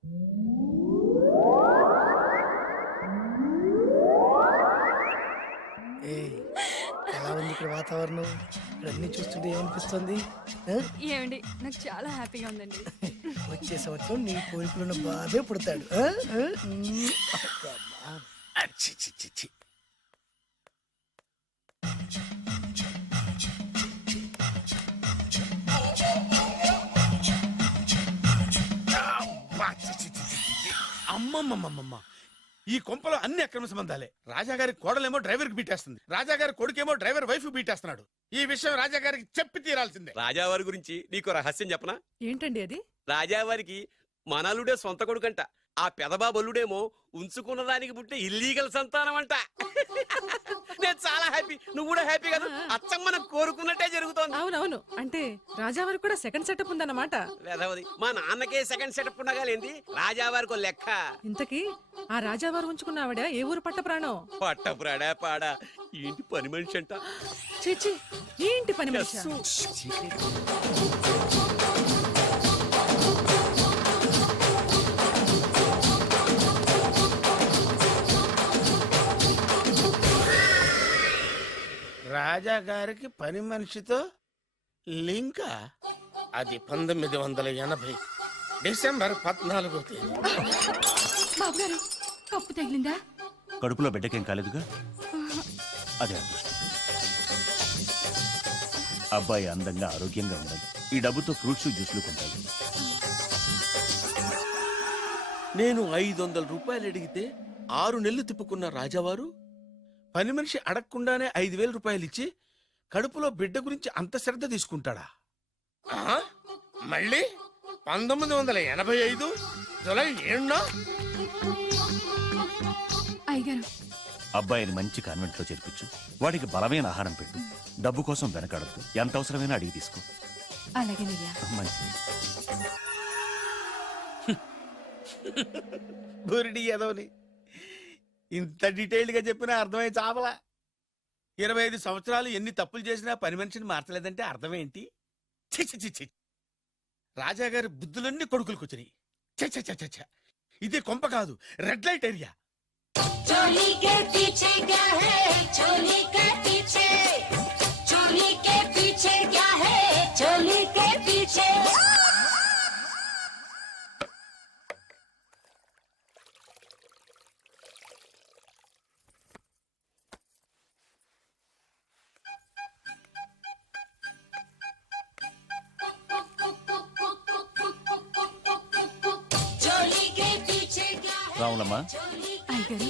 ఎలా ఉంది ఇక్కడ వాతావరణం? ఇక్కడ అన్ని చూస్తుంటే ఏమనిపిస్తుంది? ఏమండి నాకు చాలా హ్యాపీగా ఉందండి. వచ్చే సంవత్సరం నీ కోరికలున్న బాధే పుడతాడు. అమ్మమ్మమ్మమ్మ, ఈ కొంపలో అన్ని అక్రమ సంబంధాలే. రాజాగారి కోడలేమో డ్రైవర్ కి బీటేస్తుంది, రాజాగారి కొడుకేమో డ్రైవర్ వైఫ్ బీటేస్తున్నాడు. ఈ విషయం రాజాగారికి చెప్పి తీరాల్సిందే. రాజావారి గురించి నీకు రహస్యం చెప్పనా? ఏంటండి అది? రాజావారికి మనలుడే సొంత కొడుకంట. ఆ పెదబాబల్లుడేమో ఉంచుకున్న దానికి పుట్టే ఇల్లీగల్ సంతానం అంట. నేను చాలా హ్యాపీ, నువ్వు కూడా హ్యాపీ కదా? అచ్చం మనం కోరుకున్నట్టే జరుగుతోంది. అవునవును, అంటే రాజావారికి కూడా సెకండ్ సెటప్ ఉందన్నమాట. వేదవది, మా నాన్నకే సెకండ్ సెటప్ ఉండగాలేంది, రాజావారికి లెక్క. ఇంతకీ ఆ రాజావారు ఉంచుకున్న ఆవిడ ఏ ఊరు పట్ట ప్రాణం? పట్టపురాడా పాడా ఏంటి పని మనిషి అంట. చీచి, ఏంటి పని మనిషి? రాజాగారికి పని మనిషితో లింక. అది 1980 డిసెంబర్ 14వ తేదీ. బాబు గారు, కప్పు తగిలిందా? కడుపులో బిడ్డకేం కాలేదుగా, అదే అదృష్టం. అబ్బాయి అందంగా ఆరోగ్యంగా ఉండాలి. ఈ డబ్బుతో ఫ్రూట్స్ జ్యూస్లు కొంటాడు. నేను 500 రూపాయలు అడిగితే 6 నెలలు తిప్పుకున్న రాజావారు పని మనిషి అడగకుండానే 5,000 రూపాయలు ఇచ్చి కడుపులో బిడ్డ గురించి అంత శ్రద్ధ తీసుకుంటాడా? మళ్ళీ 1985 జూలై 7న అయ్యగారు, అబ్బాయిని మంచి కాన్వెంట్ లో చేర్పించు. వాడికి బలమైన ఆహారం పెట్టు. డబ్బు కోసం వెనకాడద్దు. ఎంత అవసరమైనా అడిగి తీసుకో. అలాగేనయ్యా. మంచిది. బురిడి ఏదోని ఇంత డీటెయిల్డ్ గా చెప్పినా అర్థమై చావలా. 25 సంవత్సరాలు ఎన్ని తప్పులు చేసినా పని మనిషిని మార్చలేదంటే అర్థమేంటి? రాజాగారి బుద్ధులన్నీ కొడుకులకు వచ్చినాయి. ఇది కొంప కాదు, రెడ్ లైట్ ఏరియా. రావులమ్మా, అయ్యగారు,